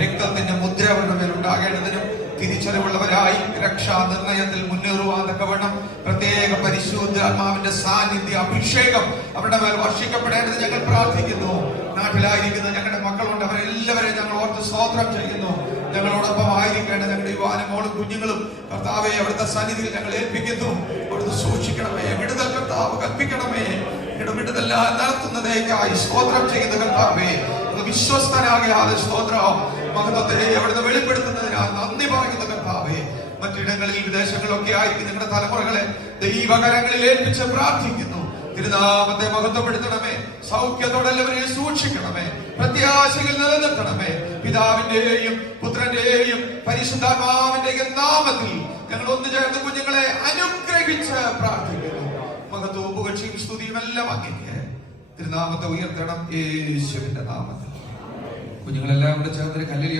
രക്തത്തിന്റെ മുദ്ര അവരുടെ മേൽ ഉണ്ടാകേണ്ടതിനും തിരിച്ചറിവുള്ളവരായി രക്ഷാനിർണയത്തിൽ മുന്നേറുവാൻ തക്കവണ്ണം പ്രത്യേക പരിശുദ്ധാത്മാവിന്റെ സാന്നിധ്യ അഭിഷേകം അവരുടെ മേൽ വർഷിക്കപ്പെടേണ്ടത് ഞങ്ങൾ പ്രാർത്ഥിക്കുന്നു. നാട്ടിലായിരിക്കുന്ന ഞങ്ങളുടെ മക്കളുണ്ട്, അവരെല്ലാവരെയും ഞങ്ങൾ ഓർത്ത് സ്തോത്രം ചെയ്യുന്നു. ഞങ്ങളോടൊപ്പം ആയിരിക്കേണ്ട ഞങ്ങളുടെ യുവാനമോളും കുഞ്ഞുങ്ങളും കർത്താവെ അവിടുത്തെ സന്നിധിയിൽ ഞങ്ങൾ ഏൽപ്പിക്കുന്നു. അവിടുന്ന് സൂക്ഷിക്കണമേ, വിടുതൽ കർത്താവ് കൽപ്പിക്കണമേ. വിടുതലെല്ലാം നടത്തുന്നതേക്കായി സ്തോത്രം ചെയ്യുന്ന കർത്താവേ, വിശ്വസ്തനാകാതെ സ്തോത്രം മഹത്വത്തെ അവിടുന്ന് വെളിപ്പെടുത്തുന്നതിനാൽ നന്ദി പറയുന്ന കർത്താവേ. മറ്റിടങ്ങളിൽ വിദേശങ്ങളിലൊക്കെ ആയിരിക്കും ഞങ്ങളുടെ തലമുറകളെ ദൈവകരങ്ങളിൽ ഏൽപ്പിച്ച് പ്രാർത്ഥിക്കുന്നു. തിരുനാമത്തെ മഹത്വപ്പെടുത്തണമേ, സൗഖ്യത്തോടെ എല്ലാവരെയും സൂക്ഷിക്കണമേ, പ്രത്യാശയിൽ നിലനിർത്തണമേ. പിതാവിന്റെയും പുത്രന്റെയും പരിശുദ്ധാത്മാവിന്റെയും നാമത്തിൽ ഞങ്ങൾ ഒന്നു ചേർന്ന് കുഞ്ഞുങ്ങളെ അനുഗ്രഹിച്ച് പ്രാർത്ഥിക്കുന്നു. മഹത്വവും പുകഴ്ചയും സ്തുതിയും എല്ലാം അങ്ങേക്ക്. തിരുനാമത്തെ ഉയർത്തണം യേശുവിന്റെ നാമത്തിൽ. കുഞ്ഞുങ്ങളെല്ലാം കൂടെ ചേർന്ന് കല്ലിൽ